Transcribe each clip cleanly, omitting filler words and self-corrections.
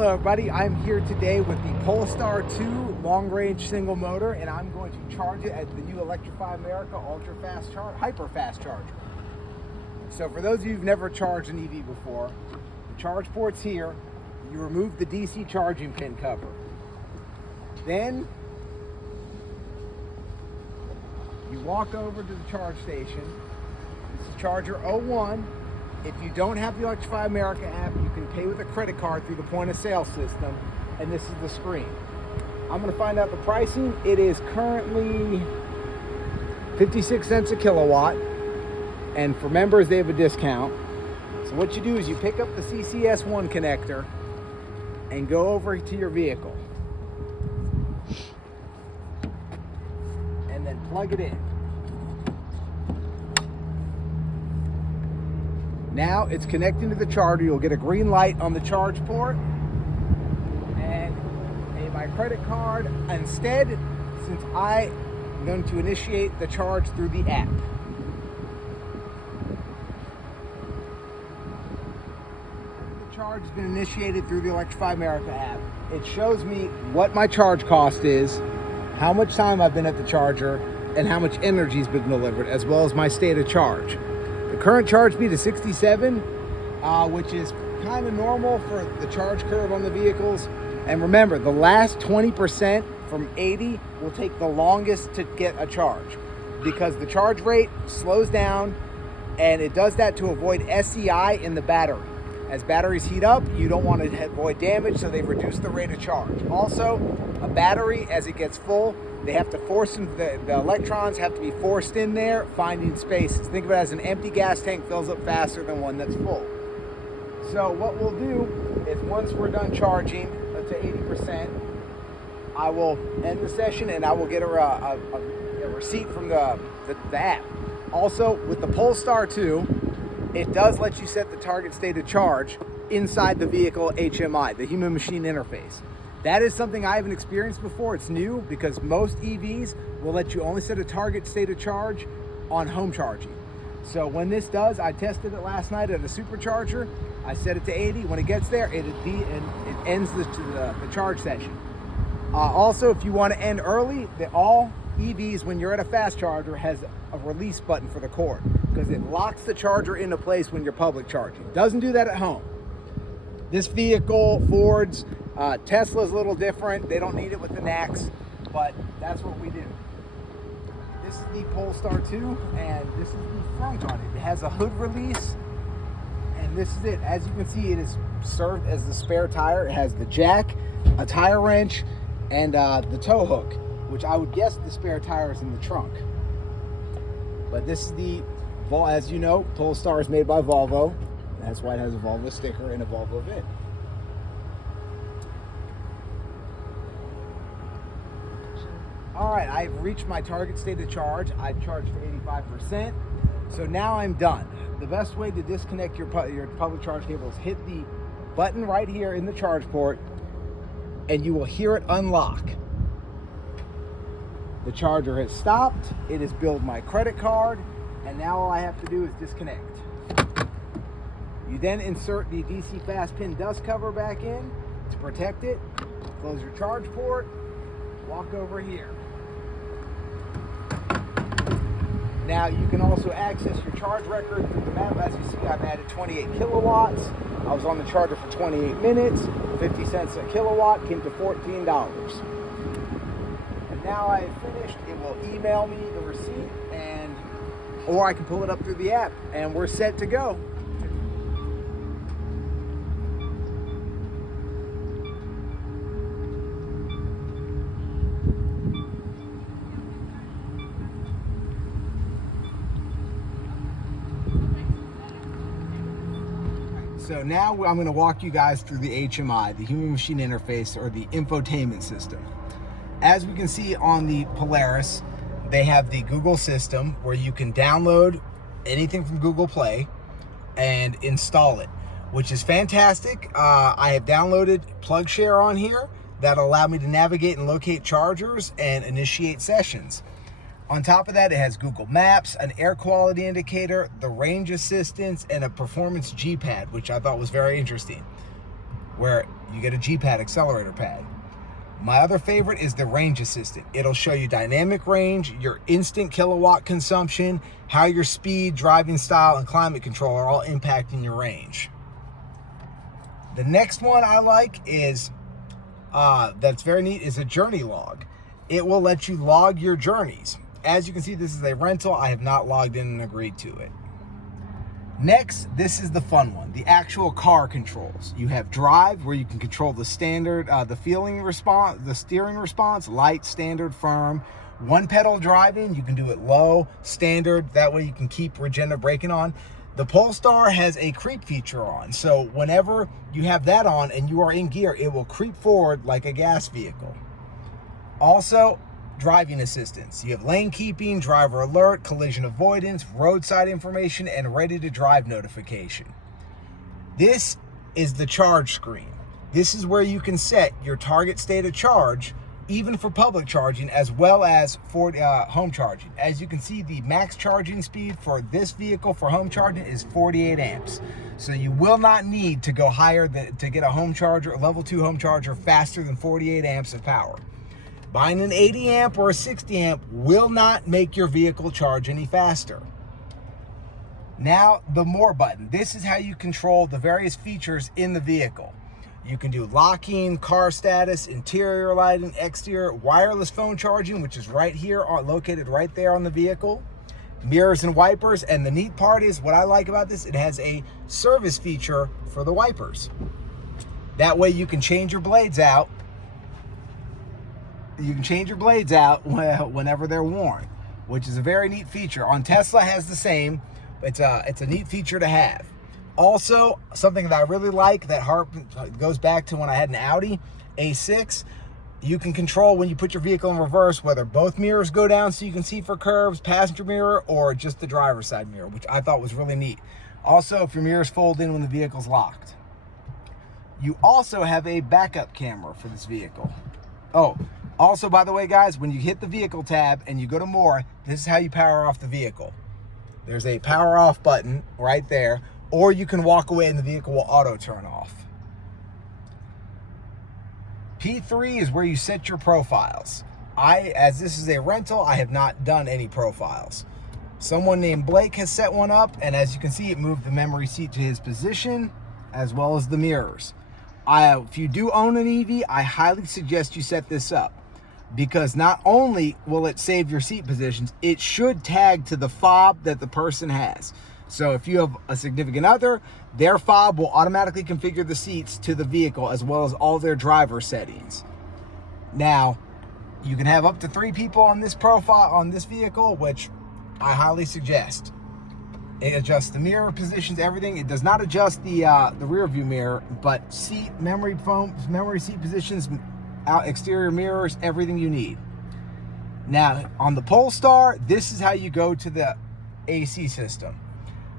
Hello everybody, I'm here today with the Polestar 2 long-range single motor, and I'm going to charge it at the new Electrify America ultra-fast charge, hyper-fast charger. So for those of you who've never charged an EV before, the charge port's here. You remove the DC charging pin cover. Then you walk over to the charge station. This is charger 01. If you don't have the Electrify America app, you can pay with a credit card through the point of sale system, and this is the screen. I'm going to find out the pricing. It is currently 56 cents a kilowatt, and for members they have a discount. So what you do is you pick up the CCS1 connector and go over to your vehicle and then plug it in. Now it's connecting to the charger. You'll get a green light on the charge port and pay by credit card. Instead, since I'm going to initiate the charge through the app. The charge has been initiated through the Electrify America app. It shows me what my charge cost is, how much time I've been at the charger, and how much energy has been delivered, as well as my state of charge. The current charge speed is 67, which is kind of normal for the charge curve on the vehicles. And remember, the last 20% from 80 will take the longest to get a charge because the charge rate slows down, and it does that to avoid SCI in the battery. As batteries heat up, you don't want to avoid damage, so they've reduced the rate of charge. Also, a battery, as it gets full, they have to force them, the electrons have to be forced in there, finding spaces. Think of it as an empty gas tank fills up faster than one that's full. So what we'll do is once we're done charging, let's say 80%, I will end the session and I will get a receipt from the app. Also, with the Polestar 2, it does let you set the target state of charge inside the vehicle HMI, the human machine interface. That is something I haven't experienced before. It's new because most EVs will let you only set a target state of charge on home charging. So when this does, I tested it last night at a supercharger. I set it to 80. When it gets there, it ends the charge session. Also, if you want to end early, all EVs, when you're at a fast charger, has a release button for the cord because it locks the charger into place when you're public charging. Doesn't do that at home. This vehicle, Ford's, Tesla's a little different. They don't need it with the NACS, but that's what we do. This is the Polestar 2, and this is the front on it. It has a hood release, and this is it. As you can see, it is served as the spare tire. It has the jack, a tire wrench, and the tow hook, which I would guess the spare tire is in the trunk. But this is the, as you know, Polestar is made by Volvo. That's why it has a Volvo sticker and a Volvo VIN. All right, I've reached my target state of charge. I've charged for 85%. So now I'm done. The best way to disconnect your public charge cable is hit the button right here in the charge port, and you will hear it unlock. The charger has stopped. It has billed my credit card, and now all I have to do is disconnect. You then insert the DC fast pin dust cover back in to protect it. Close your charge port. Walk over here. Now you can also access your charge record through the map. As you see, I've added 28 kilowatts. I was on the charger for 28 minutes, 50 cents a kilowatt, came to $14. And now I have finished. It will email me the receipt, or I can pull it up through the app, and we're set to go. So now I'm going to walk you guys through the HMI, the human machine interface, or the infotainment system. As we can see on the Polaris, they have the Google system where you can download anything from Google Play and install it, which is fantastic. I have downloaded PlugShare on here that'll allow me to navigate and locate chargers and initiate sessions. On top of that, it has Google Maps, an air quality indicator, the range assistance, and a performance G-pad, which I thought was very interesting. where you get a G-pad, accelerator pad. My other favorite is the range assistant. It'll show you dynamic range, your instant kilowatt consumption, how your speed, driving style, and climate control are all impacting your range. The next one I like is, that's very neat, is a journey log. It will let you log your journeys. As you can see, this is a rental. I have not logged in and agreed to it. Next, this is the fun one, the actual car controls. You have drive, where you can control the standard, the feeling response, the steering response, light, standard, firm. One pedal driving, you can do it low, standard. That way you can keep regenerative braking on. The Polestar has a creep feature on. So whenever you have that on and you are in gear, it will creep forward like a gas vehicle. Also, driving assistance. You have lane keeping, driver alert, collision avoidance, roadside information, and ready to drive notification. This is the charge screen. This is where you can set your target state of charge, even for public charging, as well as for home charging. As you can see, the max charging speed for this vehicle for home charging is 48 amps. So you will not need to go higher to get a home charger, a level 2 home charger faster than 48 amps of power. Buying an 80 amp or a 60 amp will not make your vehicle charge any faster. Now, the more button. This is how you control the various features in the vehicle. You can do locking, car status, interior lighting, exterior, wireless phone charging, which is right here, located right there on the vehicle, mirrors and wipers. And the neat part is, what I like about this, it has a service feature for the wipers. That way you can change your blades out. You can change your blades out whenever they're worn, which is a very neat feature. On Tesla has the same. It's a neat feature to have. Also, something that I really like that goes back to when I had an Audi A6, you can control when you put your vehicle in reverse, whether both mirrors go down so you can see for curves, passenger mirror, or just the driver's side mirror, which I thought was really neat. Also, if your mirrors fold in when the vehicle's locked. You also have a backup camera for this vehicle. Oh, also, by the way, guys, when you hit the vehicle tab and you go to more, this is how you power off the vehicle. There's a power off button right there, or you can walk away and the vehicle will auto turn off. P3 is where you set your profiles. As this is a rental, I have not done any profiles. Someone named Blake has set one up, and as you can see, it moved the memory seat to his position, as well as the mirrors. If you do own an EV, I highly suggest you set this up, because not only will it save your seat positions, it should tag to the fob that the person has. So if you have a significant other, their fob will automatically configure the seats to the vehicle, as well as all their driver settings. Now, you can have up to 3 people on this profile, on this vehicle, which I highly suggest. It adjusts the mirror positions, everything. It does not adjust the rear view mirror, but seat, memory foam, memory seat positions, out exterior mirrors, everything you need. Now, on the Polestar, this is how you go to the AC system.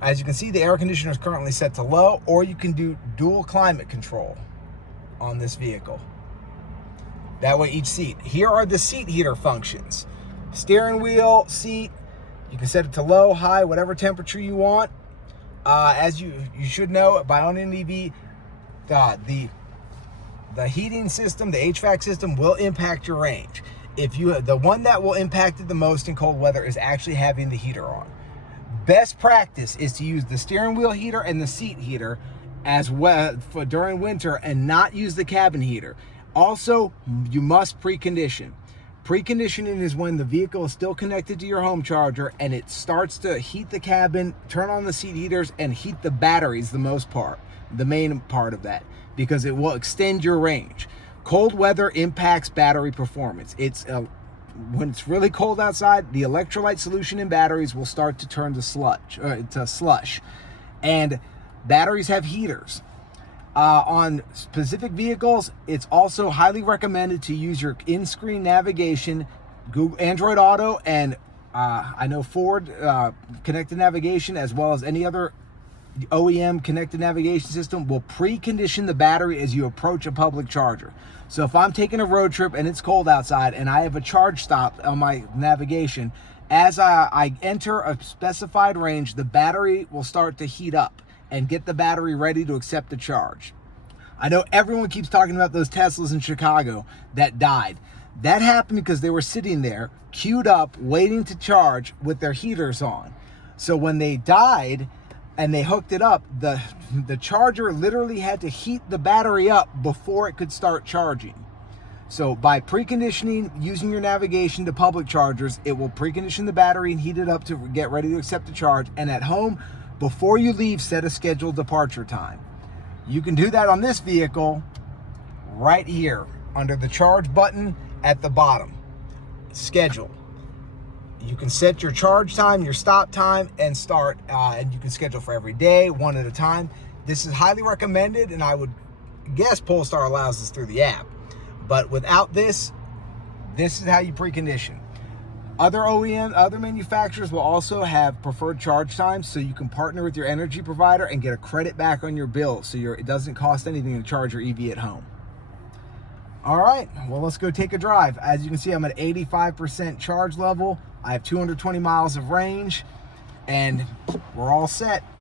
As you can see, the air conditioner is currently set to low, or you can do dual climate control on this vehicle. That way each seat. Here are the seat heater functions. Steering wheel, seat, you can set it to low, high, whatever temperature you want. As you should know, by owning an EV, the heating system, the HVAC system will impact your range. The one that will impact it the most in cold weather is actually having the heater on. Best practice is to use the steering wheel heater and the seat heater as well for during winter, and not use the cabin heater. Also, you must precondition. Preconditioning is when the vehicle is still connected to your home charger and it starts to heat the cabin, turn on the seat heaters, and heat the batteries the main part of that, because it will extend your range. Cold weather impacts battery performance. When it's really cold outside, the electrolyte solution in batteries will start to turn to slush. And batteries have heaters. On specific vehicles, it's also highly recommended to use your in-screen navigation, Google Android Auto, and I know Ford connected navigation, as well as any other OEM connected navigation system, will precondition the battery as you approach a public charger. So if I'm taking a road trip and it's cold outside and I have a charge stop on my navigation, as I enter a specified range, the battery will start to heat up and get the battery ready to accept the charge. I know everyone keeps talking about those Teslas in Chicago that died. That happened because they were sitting there, queued up, waiting to charge with their heaters on. So when they died and they hooked it up, the charger literally had to heat the battery up before it could start charging. So by preconditioning, using your navigation to public chargers, it will precondition the battery and heat it up to get ready to accept the charge. And at home, before you leave, set a scheduled departure time. You can do that on this vehicle right here under the charge button at the bottom. Schedule. You can set your charge time, your stop time, and start, and you can schedule for every day, one at a time. This is highly recommended, and I would guess Polestar allows this through the app. But without this, this is how you precondition. Other manufacturers will also have preferred charge times, so you can partner with your energy provider and get a credit back on your bill, so it doesn't cost anything to charge your EV at home. All right, well, let's go take a drive. As you can see, I'm at 85% charge level. I have 220 miles of range, and we're all set.